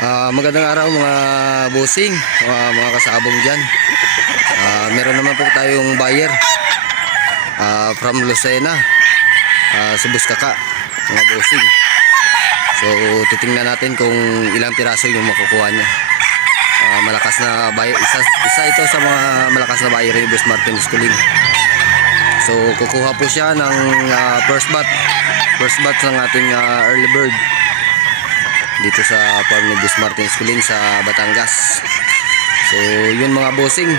Magandang araw mga bossing, mga kasabong dyan. Meron naman po tayong buyer from Lucena, si Buskaka, mga bossing. So titingnan natin kung ilang piraso yung makukuha niya. Malakas na buyer, isa ito sa mga malakas na buyer ni Boss Martin Schooling. So kukuha po siya ng first batch ng ating early bird dito sa farm ni Boss Martin Schooling sa Batangas. So yun mga bossing,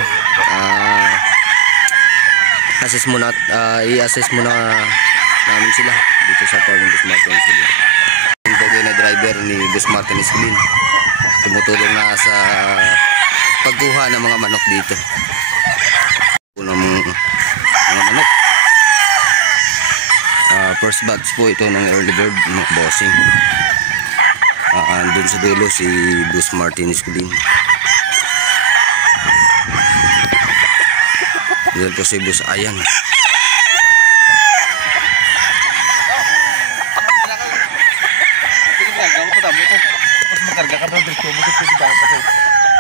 i-assess muna namin sila dito sa farm ni Boss Martin Schooling. Yung bagay na driver ni Boss Martin Schooling tumutulong na sa pagkuha ng mga manok dito, mga manok. First batch po ito ng early bird mga bossing. Andun sa dulo si Boss Martin Schooling. Doon po si Boss Ayan.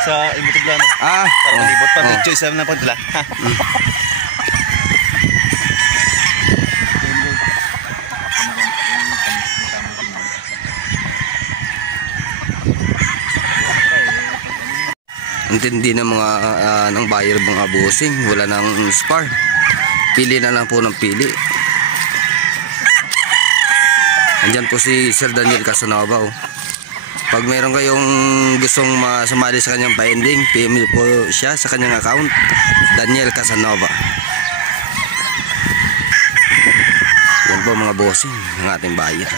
Sa imutuglan. Para malibot pa picture isa na pagdala. Intindi ng mga ng buyer mga bossing, wala nang spar. Pili na lang po ng pili. Andyan po si Sir Daniel Casanova. Pag meron kayong gustong sumali sa kanyang pa-ending, PM po siya sa kanyang account, Daniel Casanova. Yan po mga bossing ng ating buyer.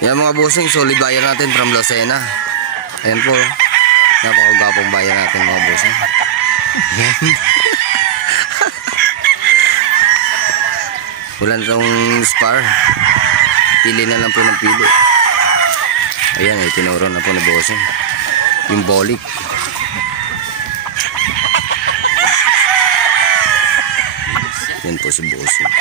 Yan mga bossing, solid buyer natin from Lucena. Ayan po, napakagwapong buyer natin mga bossing. Wala na itong spar. Pili na lang po ng pili. Ayan, tinuro na po na bossing yung bolik. Yan po si bossing.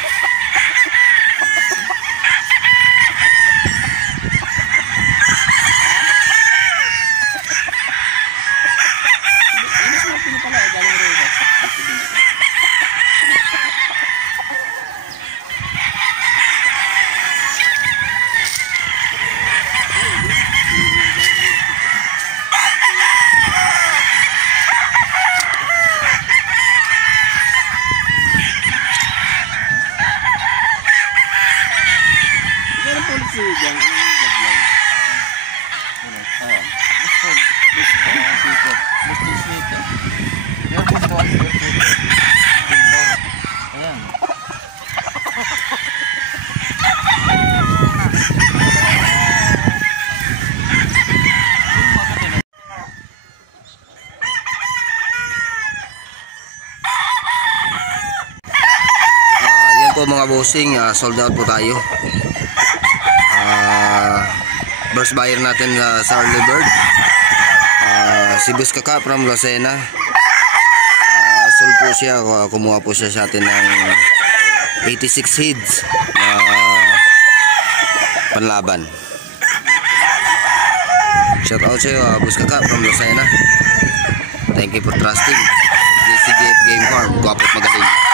Mga bossing, sold out po tayo. First buyer natin sa early bird, si Buskaka from Lucena. Sold po siya, kumuha po siya sa atin ng 86 heads panlaban. Shout out sa iyo, Buskaka from Lucena. Thank you for trusting JCGF Game Farm. Gwapot magaling.